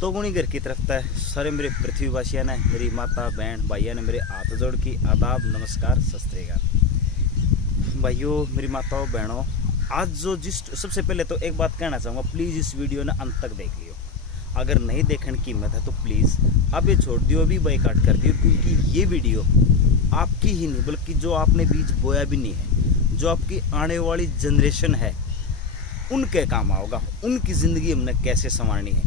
दोगुनी घर की तरफ तक सारे मेरे पृथ्वीवासियों ने, मेरी माता बहन भाइयों ने मेरे हाथ जोड़ की आदाब नमस्कार सत श्री अकाल। भाइयों मेरी माताओं बहनों, आज जो सबसे पहले तो एक बात कहना चाहूँगा, प्लीज़ इस वीडियो ने अंत तक देख लियो। अगर नहीं देखने की हिम्मत है तो प्लीज़ अब ये छोड़ दियो, अभी बाइकाट कर दियो, क्योंकि ये वीडियो आपकी ही नहीं बल्कि जो आपने बीज बोया भी नहीं है, जो आपकी आने वाली जनरेशन है उनके काम आओगा। उनकी ज़िंदगी हमने कैसे संवारनी है,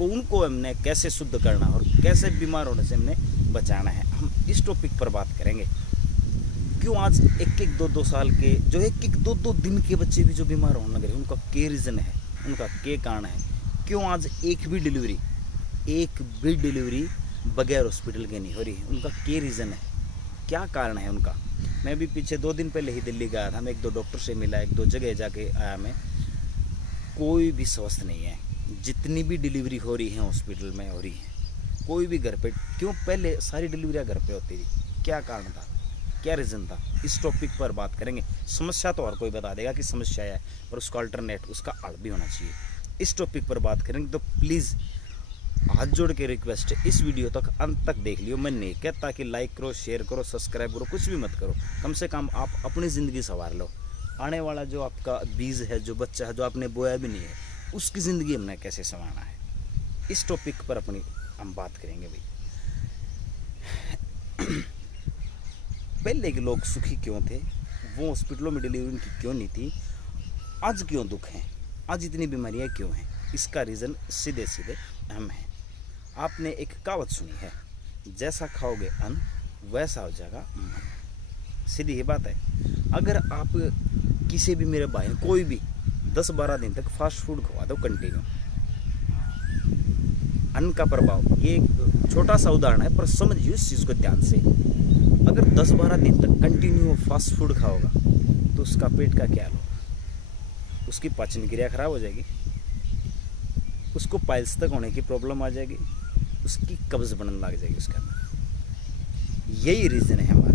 उनको हमने कैसे शुद्ध करना और कैसे बीमार होने से हमने बचाना है, हम इस टॉपिक पर बात करेंगे। क्यों आज एक दो साल के जो एक दो दिन के बच्चे भी जो बीमार होने लगे, उनका क्या रीज़न है, उनका क्या कारण है? क्यों आज एक भी डिलीवरी बगैर हॉस्पिटल के नहीं हो रही है? उनका क्या रीज़न है, क्या कारण है उनका? मैं भी पीछे 2 दिन पहले ही दिल्ली गया था, मैं 1-2 डॉक्टर से मिला, 1-2 जगह जाके आया। मैं कोई भी स्वस्थ नहीं है। जितनी भी डिलीवरी हो रही है हॉस्पिटल में हो रही है, कोई भी घर पे। क्यों पहले सारी डिलीवरियाँ घर पे होती थी? क्या कारण था, क्या रीज़न था? इस टॉपिक पर बात करेंगे। समस्या तो हर कोई बता देगा कि समस्या है, पर उसका अल्टरनेट, उसका हल भी होना चाहिए। इस टॉपिक पर बात करेंगे, तो प्लीज़ हाथ जोड़ के रिक्वेस्ट है, इस वीडियो तक अंत तक देख लियो। मैं नहीं कहता कि लाइक करो, शेयर करो, सब्सक्राइब करो, कुछ भी मत करो। कम से कम आप अपनी ज़िंदगी संवार लो। आने वाला जो आपका बीज है, जो बच्चा है, जो आपने बोया भी नहीं है, उसकी ज़िंदगी हमने कैसे संवारना है, इस टॉपिक पर अपनी हम बात करेंगे। भाई पहले के लोग सुखी क्यों थे? वो हॉस्पिटलों में डिलीवरी उनकी क्यों नहीं थी? आज क्यों दुख हैं? आज इतनी बीमारियां क्यों हैं? इसका रीज़न सीधे हम हैं। आपने एक कहावत सुनी है, जैसा खाओगे अन्न वैसा हो जाएगा मन। सीधी ही बात है। अगर आप किसी भी मेरे भाई कोई भी 10-12 दिन तक फास्ट फूड खवा दो कंटिन्यू, अन्न का प्रभाव, ये एक छोटा सा उदाहरण है पर समझिए इस चीज़ को ध्यान से। अगर 10-12 दिन तक कंटिन्यू फास्ट फूड खाओगा तो उसका पेट का क्या होगा? उसकी पाचन क्रिया खराब हो जाएगी, उसको पाइल्स तक होने की प्रॉब्लम आ जाएगी, उसकी कब्ज बनने लग जाएगी उसके अंदर। यही रीज़न है हमारा।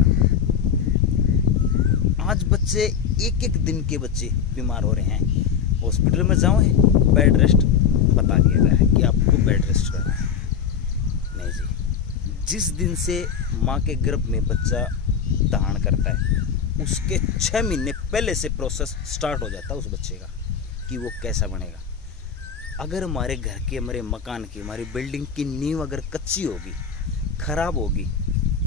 आज बच्चे एक दिन के बच्चे बीमार हो रहे हैं। हॉस्पिटल में जाओ, बेड रेस्ट बता दिया जाए कि आपको बेड रेस्ट करना है। नहीं जी, जिस दिन से माँ के गर्भ में बच्चा धारण करता है उसके 6 महीने पहले से प्रोसेस स्टार्ट हो जाता है उस बच्चे का कि वो कैसा बनेगा। अगर हमारे घर की, हमारे मकान की, हमारी बिल्डिंग की नींव अगर कच्ची होगी, खराब होगी,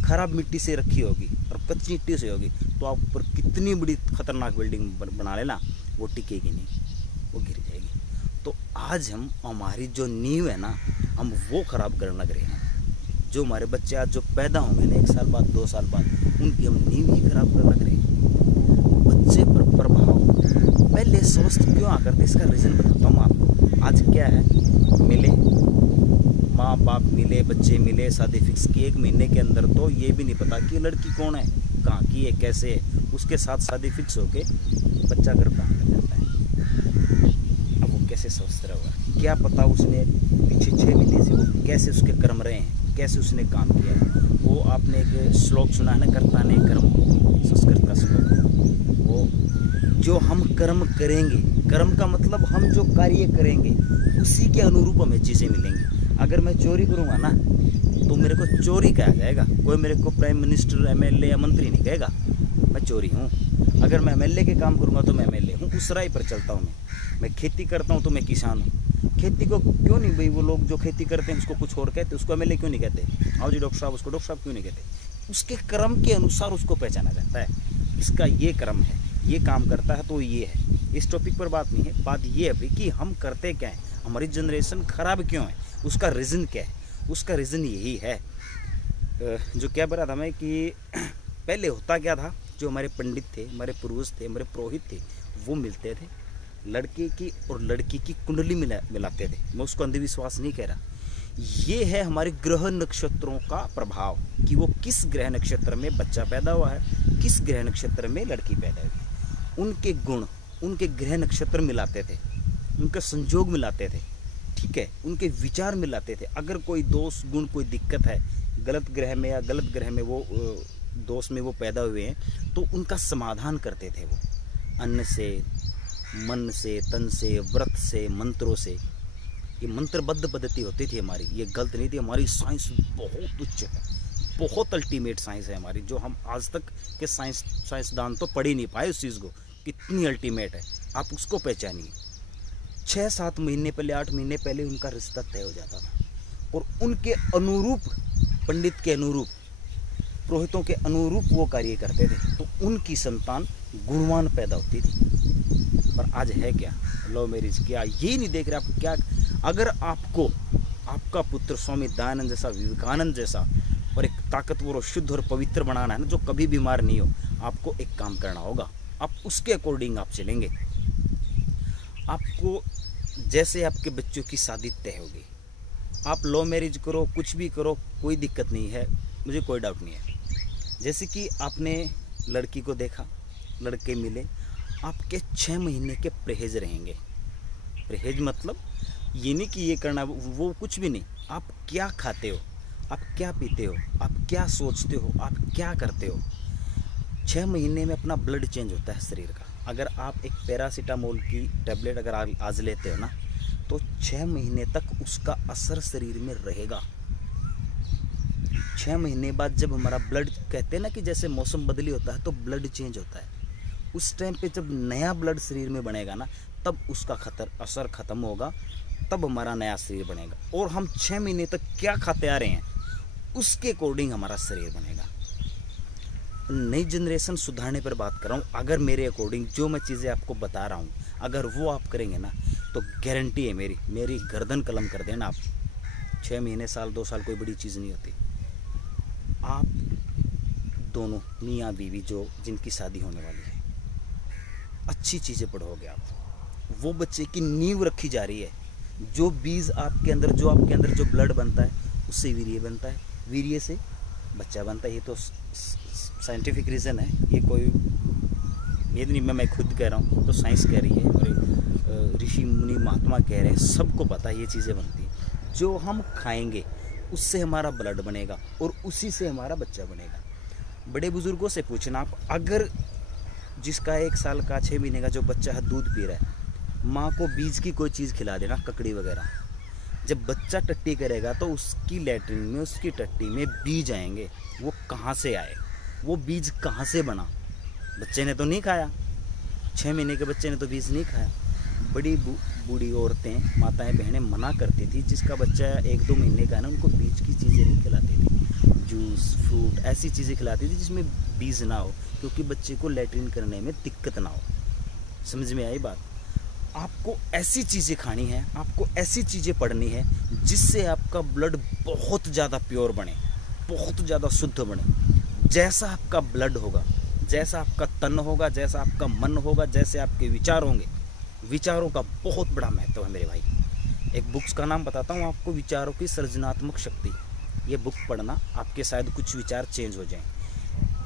खराब मिट्टी से रखी होगी और कच्ची मिट्टी से होगी, तो आप ऊपर कितनी बड़ी खतरनाक बिल्डिंग बना लेना, वो टिकेगी नहीं, वो गिर जाएगी। तो आज हम हमारी जो नींव है ना, हम वो खराब करने लग रहे हैं। जो हमारे बच्चे आज जो पैदा होंगे ना 1 साल बाद, 2 साल बाद, उनकी हम नींव ही खराब करने लग रहे हैं। बच्चे पर प्रभाव पहले स्वस्थ क्यों आ करते, इसका रीज़न बताता हूँ आपको। आज क्या है, मिले माँ बाप मिले, बच्चे मिले, शादी फिक्स की 1 महीने के अंदर तो ये भी नहीं पता कि लड़की कौन है, कहाँ की है, कैसे है। उसके साथ शादी फिक्स होके बच्चा गर्भधारण कर जाता है। अब वो कैसे स्वस्थ रहेगा? क्या पता उसने पीछे 6 महीने से वो कैसे उसके कर्म रहे हैं, कैसे उसने काम किया है। वो आपने एक श्लोक सुना है ना, कर्ता ने कर्म, संस्कृत का श्लोक। वो जो हम कर्म करेंगे, कर्म का मतलब हम जो कार्य करेंगे उसी के अनुरूप हमें चीज़ें मिलेंगी। अगर मैं चोरी करूँगा ना तो मेरे को चोरी कहा जाएगा, कोई मेरे को प्राइम मिनिस्टर, एमएलए या मंत्री नहीं कहेगा मैं चोरी हूँ। अगर मैं एमएलए के काम करूँगा तो मैं एमएलए हूँ, उस राय पर चलता हूँ। मैं खेती करता हूँ तो मैं किसान हूँ। खेती को क्यों नहीं भाई, वो लोग जो खेती करते हैं उसको कुछ और कहते, उसको एमएलए क्यों नहीं कहते? आओ जी डॉक्टर साहब, उसको डॉक्टर साहब क्यों नहीं कहते? उसके कर्म के अनुसार उसको पहचाना जाता है। इसका ये कर्म है, ये काम करता है तो ये है। इस टॉपिक पर बात नहीं है, बात ये है कि हम करते क्या हैं, हमारी जनरेशन खराब क्यों है, उसका रीज़न क्या है? उसका रीज़न यही है, जो क्या बता था मैं कि पहले होता क्या था, जो हमारे पंडित थे, हमारे पूर्वज थे, हमारे पुरोहित थे, वो मिलते थे, लड़के की और लड़की की कुंडली मिलाते थे। मैं उसको अंधविश्वास नहीं कह रहा, ये है हमारे ग्रह नक्षत्रों का प्रभाव कि वो किस ग्रह नक्षत्र में बच्चा पैदा हुआ है, किस ग्रह नक्षत्र में लड़की पैदा हुई है। उनके गुण, उनके ग्रह नक्षत्र मिलाते थे, उनका संयोग मिलाते थे, ठीक है, उनके विचार मिलाते थे। अगर कोई दोष गुण, कोई दिक्कत है गलत ग्रह में या गलत ग्रह में, वो दोष में वो पैदा हुए हैं, तो उनका समाधान करते थे वो अन्न से, मन से, तन से, व्रत से, मंत्रों से। ये मंत्रबद्ध पद्धति होती थी हमारी, ये गलत नहीं थी। हमारी साइंस बहुत उच्च है, बहुत अल्टीमेट साइंस है हमारी, जो हम आज तक के साइंसदान तो पढ़ ही नहीं पाए उस चीज़ को, कितनी अल्टीमेट है, आप उसको पहचानिए। 6-7 महीने पहले, 8 महीने पहले उनका रिश्ता तय हो जाता था, और उनके अनुरूप, पंडित के अनुरूप, पुरोहितों के अनुरूप वो कार्य करते थे, तो उनकी संतान गुणवान पैदा होती थी। पर आज है क्या, लव मैरिज, क्या ये नहीं देख रहे आप क्या? अगर आपको आपका पुत्र स्वामी दयानंद जैसा, विवेकानंद जैसा और एक ताकतवर और शुद्ध और पवित्र बनाना है ना, जो कभी बीमार नहीं हो, आपको एक काम करना होगा, आप उसके अकॉर्डिंग आप चलेंगे। आपको जैसे आपके बच्चों की शादी तय होगी, आप लव मैरिज करो, कुछ भी करो, कोई दिक्कत नहीं है, मुझे कोई डाउट नहीं है। जैसे कि आपने लड़की को देखा, लड़के मिले, आपके 6 महीने के परहेज रहेंगे। परहेज मतलब ये नहीं कि ये करना, वो कुछ भी नहीं। आप क्या खाते हो, आप क्या पीते हो, आप क्या सोचते हो, आप क्या करते हो। 6 महीने में अपना ब्लड चेंज होता है शरीर का। अगर आप एक पैरासीटामोल की टैबलेट अगर आज लेते हो ना, तो 6 महीने तक उसका असर शरीर में रहेगा। 6 महीने बाद जब हमारा ब्लड, कहते हैं ना कि जैसे मौसम बदली होता है तो ब्लड चेंज होता है, उस टाइम पे जब नया ब्लड शरीर में बनेगा ना, तब उसका असर खत्म होगा, तब हमारा नया शरीर बनेगा। और हम 6 महीने तक क्या खाते आ रहे हैं, उसके अकॉर्डिंग हमारा शरीर बनेगा। नई जनरेशन सुधारने पर बात कर रहा हूँ। अगर मेरे अकॉर्डिंग जो मैं चीज़ें आपको बता रहा हूँ, अगर वो आप करेंगे ना, तो गारंटी है मेरी गर्दन कलम कर देना आप। 6 महीने, साल, 2 साल कोई बड़ी चीज़ नहीं होती। आप दोनों मियाँ बीवी जो जिनकी शादी होने वाली है, अच्छी चीज़ें पढ़ोगे आप, वो बच्चे की नींव रखी जा रही है। जो बीज आपके अंदर, जो आपके अंदर जो ब्लड बनता है, उससे वीर्य बनता है, वीर्य से बच्चा बनता है। ये तो साइंटिफिक रीज़न है, ये कोई ये नहीं मैं खुद कह रहा हूँ, तो साइंस कह रही है, और ऋषि मुनि महात्मा कह रहे हैं, सबको पता है ये चीज़ें बनती हैं। जो हम खाएंगे उससे हमारा ब्लड बनेगा, और उसी से हमारा बच्चा बनेगा। बड़े बुजुर्गों से पूछना आप, अगर जिसका 1 साल का 6 महीने का जो बच्चा है दूध पी रहा है, माँ को बीज की कोई चीज़ खिला देना, ककड़ी वगैरह, जब बच्चा टट्टी करेगा तो उसकी लैट्रिन में, उसकी टट्टी में बीज आएंगे। वो कहाँ से आए, वो बीज कहाँ से बना? बच्चे ने तो नहीं खाया, 6 महीने के बच्चे ने तो बीज नहीं खाया। बड़ी बूढ़ी औरतें, माताएं, बहनें मना करती थी, जिसका बच्चा 1-2 महीने का है ना, उनको बीज की चीज़ें नहीं खिलाती थी। जूस, फ्रूट, ऐसी चीज़ें खिलाती थी जिसमें बीज ना हो, क्योंकि बच्चे को लैट्रिन करने में दिक्कत ना हो। समझ में आई बात? आपको ऐसी चीज़ें खानी है, आपको ऐसी चीज़ें पढ़नी है जिससे आपका ब्लड बहुत ज़्यादा प्योर बने, बहुत ज़्यादा शुद्ध बने। जैसा आपका ब्लड होगा, जैसा आपका तन होगा, जैसा आपका मन होगा, जैसे आपके विचार होंगे, विचारों का बहुत बड़ा महत्व है मेरे भाई। एक बुक्स का नाम बताता हूँ आपको, विचारों की सृजनात्मक शक्ति। ये बुक पढ़ना, आपके शायद कुछ विचार चेंज हो जाएं।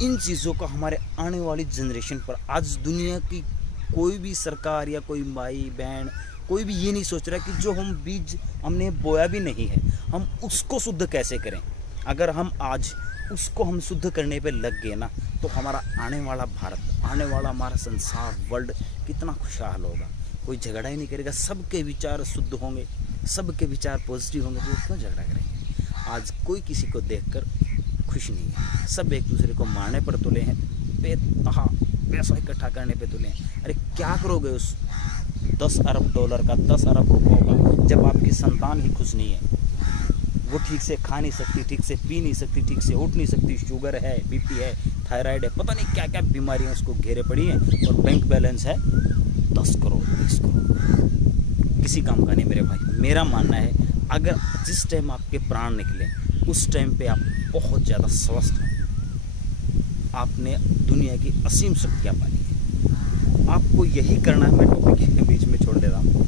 इन चीज़ों का हमारे आने वाली जनरेशन पर, आज दुनिया की कोई भी सरकार या कोई माई बहन, कोई भी ये नहीं सोच रहा कि जो हम बीज हमने बोया भी नहीं है, हम उसको शुद्ध कैसे करें। अगर हम आज उसको हम शुद्ध करने पे लग गए ना, तो हमारा आने वाला भारत, आने वाला हमारा संसार, वर्ल्ड कितना खुशहाल होगा। कोई झगड़ा ही नहीं करेगा, सबके विचार शुद्ध होंगे, सबके विचार पॉजिटिव होंगे, तो क्यों झगड़ा करेंगे। आज कोई किसी को देखकर खुश नहीं है, सब एक दूसरे को मारने पर तुले हैं, पैसा इकट्ठा करने पे तुले हैं। अरे क्या करोगे उस $10 अरब का, 10 अरब रुपयों का, जब आपकी संतान ही खुश नहीं है। वो ठीक से खा नहीं सकती, ठीक से पी नहीं सकती, ठीक से उठ नहीं सकती, शुगर है, बीपी है, थायराइड है, पता नहीं क्या क्या बीमारियां उसको घेरे पड़ी हैं, और बैंक बैलेंस है 10 करोड़ 20 करोड़, किसी काम का नहीं मेरे भाई। मेरा मानना है, अगर जिस टाइम आपके प्राण निकले, उस टाइम पे आप बहुत ज़्यादा स्वस्थ हैं, आपने दुनिया की असीम शक्तियाँ पानी है। आपको यही करना है। मैं टॉपिक के बीच में छोड़ दे रहा हूँ।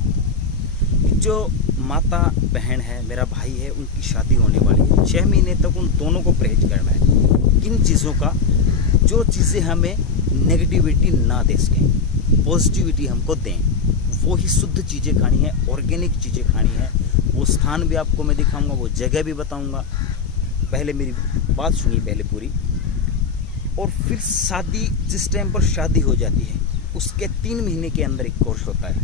जो माता बहन है, मेरा भाई है, उनकी शादी होने वाली है, 6 महीने तक उन दोनों को परहेज करना है। किन चीज़ों का? जो चीज़ें हमें नेगेटिविटी ना दे सकें, पॉजिटिविटी हमको दें, वो ही शुद्ध चीज़ें खानी है, ऑर्गेनिक चीज़ें खानी है। वो स्थान भी आपको मैं दिखाऊंगा, वो जगह भी बताऊंगा। पहले मेरी बात सुनिए पहले पूरी। और फिर शादी, जिस टाइम पर शादी हो जाती है, उसके 3 महीने के अंदर एक कोर्स होता है।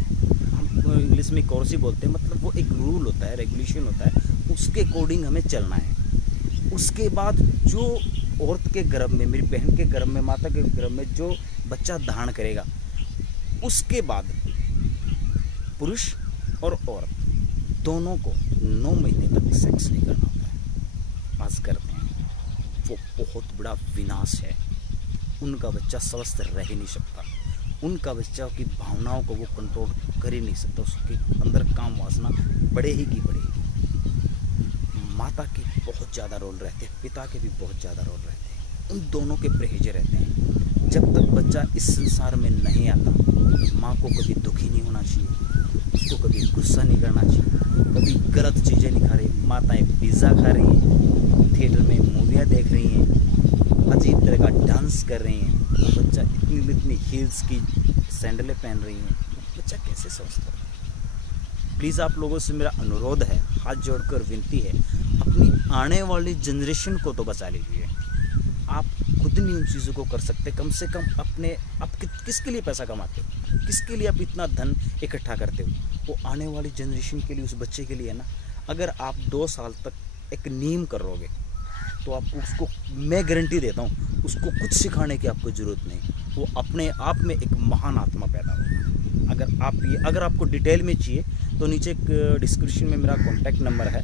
हम उसको इंग्लिश में कॉर्सी बोलते हैं, मतलब वो एक रूल होता है, रेगुलेशन होता है, उसके अकॉर्डिंग हमें चलना है। उसके बाद जो औरत के गर्भ में, मेरी बहन के गर्भ में, माता के गर्भ में जो बच्चा धारण करेगा, उसके बाद पुरुष और औरत दोनों को 9 महीने तक सेक्स नहीं करना होता है। पास करते हैं वो बहुत बड़ा विनाश है। उनका बच्चा स्वस्थ रह ही नहीं सकता, उनका बच्चा की भावनाओं को वो कंट्रोल कर ही नहीं सकता, उसके अंदर काम वासना बढ़ेगी की बढ़ेगी। माता के बहुत ज़्यादा रोल रहते हैं, पिता के भी बहुत ज़्यादा रोल रहते हैं, उन दोनों के परहेजे रहते हैं। जब तक बच्चा इस संसार में नहीं आता, माँ को कभी दुखी नहीं होना चाहिए, उसको कभी गुस्सा नहीं करना चाहिए, कभी गलत चीज़ें नहीं खा रही। माताएं पिज़्ज़ा खा रही हैं, थिएटर में मूवियाँ देख रही हैं, अजीब तरह का डांस कर रही हैं, तो बच्चा इतनी हील्स की सैंडलें पहन रही हैं, बच्चा कैसे स्वस्थ होगा। प्लीज़ आप लोगों से मेरा अनुरोध है, हाथ जोड़कर विनती है, अपनी आने वाली जनरेशन को तो बचा लीजिए। आप खुद नहीं उन चीज़ों को कर सकते, कम से कम अपने आप किसके लिए पैसा कमाते हो, किसके लिए आप इतना धन इकट्ठा करते हो, वो आने वाली जनरेशन के लिए, उस बच्चे के लिए है ना। अगर आप 2 साल तक एक नीम करोगे तो आपको, उसको मैं गारंटी देता हूँ, उसको कुछ सिखाने की आपको ज़रूरत नहीं, वो अपने आप में एक महान आत्मा पैदा होगा। अगर आपको डिटेल में चाहिए तो नीचे एक डिस्क्रिप्शन में मेरा कॉन्टैक्ट नंबर है,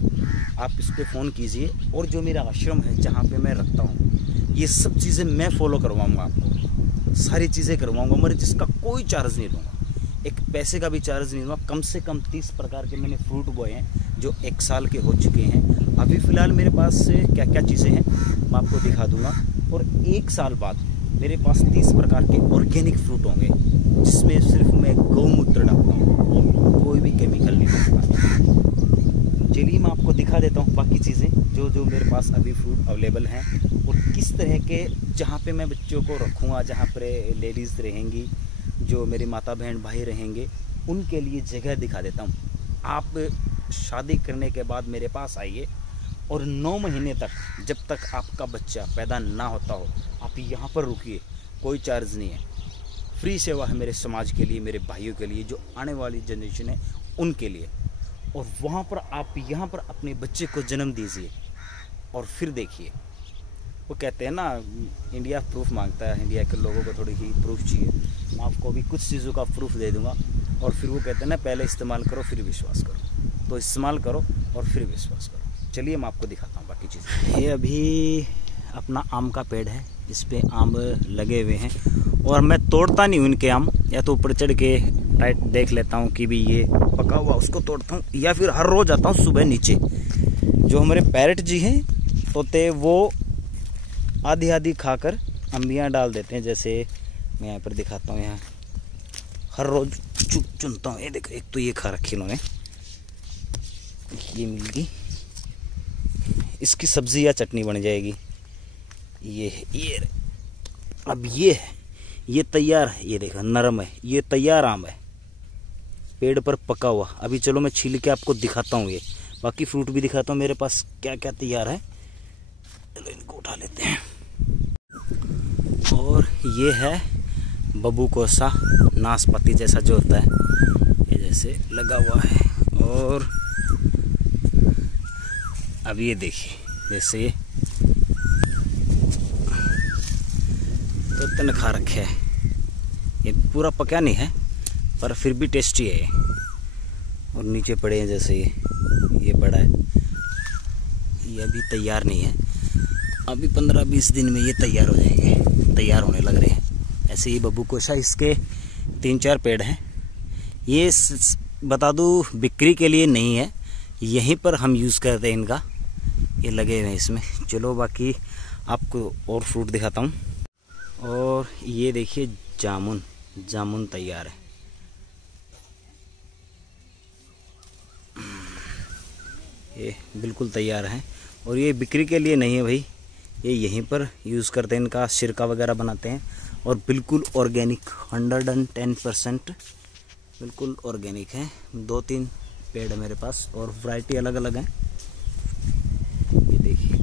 आप इस पर फ़ोन कीजिए। और जो मेरा आश्रम है जहाँ पे मैं रखता हूँ, ये सब चीज़ें मैं फॉलो करवाऊँगा, आपको सारी चीज़ें करवाऊँगा, मगर जिसका कोई चार्ज नहीं लूँगा, एक पैसे का भी चार्ज नहीं लूँगा। कम से कम 30 प्रकार के मैंने फ्रूट बोए हैं जो 1 साल के हो चुके हैं। अभी फ़िलहाल मेरे पास क्या क्या चीज़ें हैं मैं आपको दिखा दूँगा, और 1 साल बाद मेरे पास 30 प्रकार के ऑर्गेनिक फ्रूट होंगे, जिसमें सिर्फ मैं गौमूत्र डालता हूँ और कोई भी केमिकल नहीं डालता। चलिए मैं आपको दिखा देता हूँ बाकी चीज़ें जो मेरे पास अभी फ्रूट अवेलेबल हैं, और किस तरह के, जहाँ पे मैं बच्चों को रखूँगा, जहाँ पर लेडीज़ रहेंगी, जो मेरी माता बहन भाई रहेंगे, उनके लिए जगह दिखा देता हूँ। आप शादी करने के बाद मेरे पास आइए, और 9 महीने तक, जब तक आपका बच्चा पैदा ना होता हो, आप यहाँ पर रुकिए, कोई चार्ज नहीं है, फ्री सेवा है मेरे समाज के लिए, मेरे भाइयों के लिए, जो आने वाली जनरेशन है उनके लिए। और वहाँ पर आप यहाँ पर अपने बच्चे को जन्म दीजिए, और फिर देखिए। वो कहते हैं ना, इंडिया प्रूफ मांगता है, इंडिया के लोगों को थोड़ी ही प्रूफ चाहिए। मैं आपको अभी कुछ चीज़ों का प्रूफ दे दूँगा, और फिर वो कहते हैं ना, पहले इस्तेमाल करो फिर विश्वास करो, तो इस्तेमाल करो और फिर विश्वास करो। चलिए मैं आपको दिखाता हूँ बाकी चीज़ें। ये अभी अपना आम का पेड़ है, इस पे आम लगे हुए हैं, और मैं तोड़ता नहीं हूँ इनके आम, या तो ऊपर चढ़ के टाइट देख लेता हूँ कि भी ये पका हुआ, उसको तोड़ता हूँ, या फिर हर रोज़ आता हूँ सुबह नीचे। जो हमारे पैरट जी हैं तोते, वो आधी आधी खाकर अम्बियाँ डाल देते हैं। जैसे मैं यहाँ पर दिखाता हूँ, यहाँ हर रोज़ चुनता हूँ। ये देखो, एक तो ये खा रखी इन्होंने, ये मिल गई, इसकी सब्ज़ी या चटनी बन जाएगी। ये अब ये तैयार है, ये देखो नरम है, ये तैयार आम है, पेड़ पर पका हुआ। अभी चलो मैं छील के आपको दिखाता हूँ, ये बाकी फ्रूट भी दिखाता हूँ मेरे पास क्या क्या तैयार है। चलो इनको उठा लेते हैं। और ये है बबू कोसा, नाशपाती जैसा जो होता है, ये जैसे लगा हुआ है। और अब ये देखिए, जैसे तो तन खा रखे है, ये पूरा पका नहीं है पर फिर भी टेस्टी है ये। और नीचे पड़े हैं, जैसे ये बड़ा है, ये अभी तैयार नहीं है, अभी 15-20 दिन में ये तैयार हो जाएंगे, तैयार होने लग रहे हैं। ऐसे ही बब्बू कोशा, इसके 3-4 पेड़ हैं। ये बता दूँ बिक्री के लिए नहीं है, यहीं पर हम यूज़ करते हैं इनका, ये लगे हुए हैं इसमें। चलो बाकी आपको और फ्रूट दिखाता हूँ। और ये देखिए जामुन तैयार है, ये बिल्कुल तैयार है। और ये बिक्री के लिए नहीं है भाई, ये यहीं पर यूज़ करते हैं, इनका सिरका वगैरह बनाते हैं। और बिल्कुल ऑर्गेनिक, 110% बिल्कुल ऑर्गेनिक है। 2-3 पेड़ है मेरे पास, और वैरायटी अलग अलग है। ये देखिए,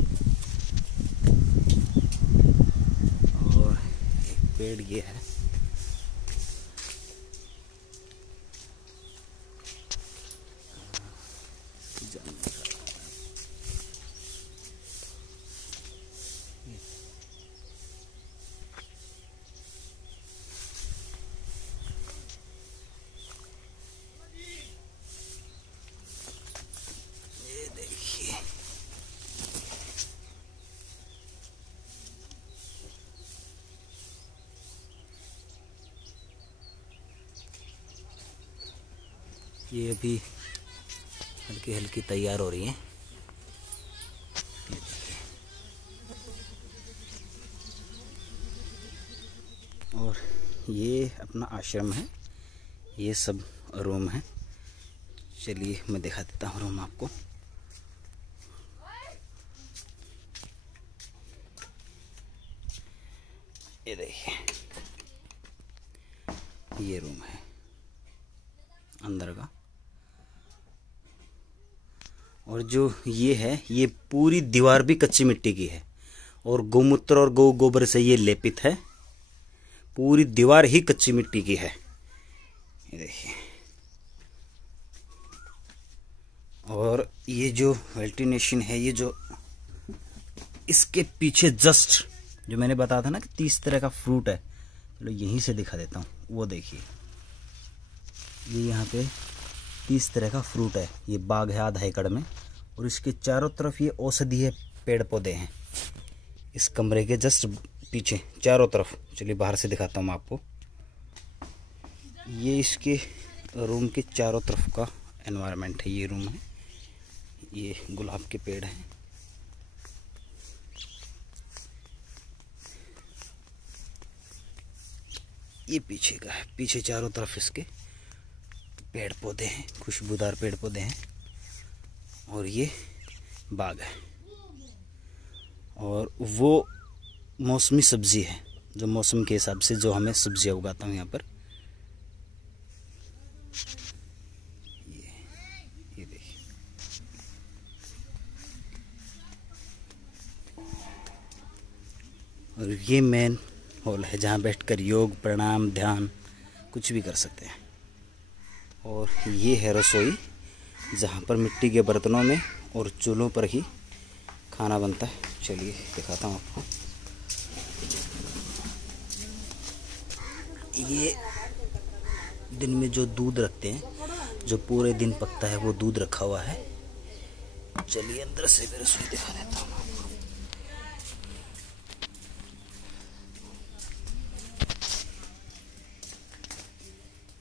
और एक पेड़ ये है, ये अभी हल्की हल्की तैयार हो रही हैं। और ये अपना आश्रम है, ये सब रूम है। चलिए मैं दिखा देता हूँ रूम आपको। ये देखिए, ये रूम है अंदर का। और जो ये है, ये पूरी दीवार भी कच्ची मिट्टी की है और गोमूत्र और गोबर से ये लेपित है। पूरी दीवार ही कच्ची मिट्टी की है। ये देखिए, और ये जो वेंटिलेशन है, ये जो इसके पीछे जस्ट जो मैंने बताया था ना कि 30 तरह का फ्रूट है, चलो यहीं से दिखा देता हूँ। वो देखिए, ये यहाँ पे 30 तरह का फ्रूट है। ये बाग है आधा एकड़ में, और इसके चारों तरफ ये औषधीय पेड़ पौधे हैं। इस कमरे के जस्ट पीछे चारों तरफ, चलिए बाहर से दिखाता हूँ मैं आपको। ये इसके रूम के चारों तरफ का एनवायरनमेंट है। ये रूम है, ये गुलाब के पेड़ हैं। ये पीछे का है, पीछे चारों तरफ इसके पेड़ पौधे हैं, खुशबूदार पेड़ पौधे हैं। और ये बाग है, और वो मौसमी सब्जी है, जो मौसम के हिसाब से जो हमें सब्जियां उगाता हूँ यहाँ पर। ये देखिए, और ये मेन हॉल है जहाँ बैठकर योग, प्राणायाम, ध्यान कुछ भी कर सकते हैं। और ये है रसोई, जहाँ पर मिट्टी के बर्तनों में और चूल्हों पर ही खाना बनता है। चलिए दिखाता हूँ आपको। ये दिन में जो दूध रखते हैं, जो पूरे दिन पकता है, वो दूध रखा हुआ है। चलिए अंदर से भी रसोई दिखा देता हूँ आपको।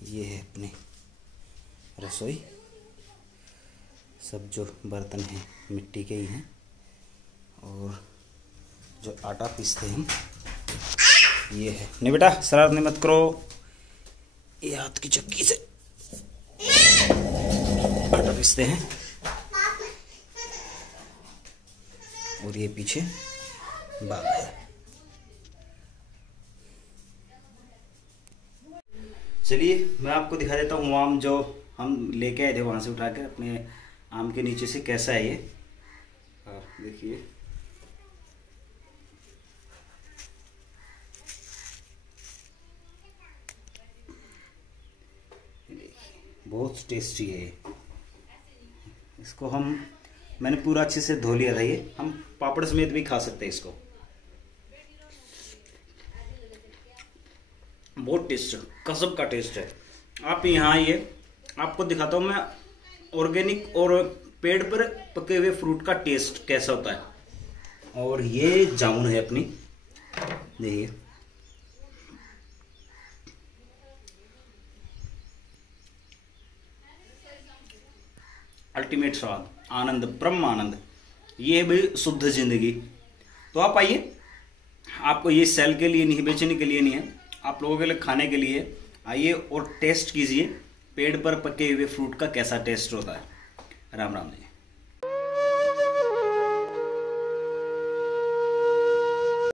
ये है अपनी रसोई। सब जो बर्तन हैं मिट्टी के ही हैं, और जो आटा पीसते हैं ये है। नहीं बेटा, शरारत नहीं मत करो। ये हाथ की चक्की से आटा पीसते हैं। और ये पीछे बाग है। चलिए मैं आपको दिखा देता हूँ आम जो हम लेके आए थे वहां से उठा कर अपने आम के नीचे से। कैसा है ये, देखिए। बहुत टेस्टी है ये। इसको मैंने पूरा अच्छे से धो लिया था। ये हम पापड़ समेत भी खा सकते हैं इसको। बहुत टेस्ट है, गजब का टेस्ट है। आप यहाँ आइए, आपको दिखाता हूँ मैं ऑर्गेनिक और पेड़ पर पके हुए फ्रूट का टेस्ट कैसा होता है। और ये जामुन है अपनी, देखिए। अल्टीमेट स्वाद, आनंद, ब्रह्म आनंद। ये भी शुद्ध जिंदगी। तो आप आइए, आपको ये सेल के लिए नहीं, बेचने के लिए नहीं है, आप लोगों के लिए खाने के लिए आइए और टेस्ट कीजिए पेड़ पर पके हुए फ्रूट का कैसा टेस्ट होता है। राम राम जी।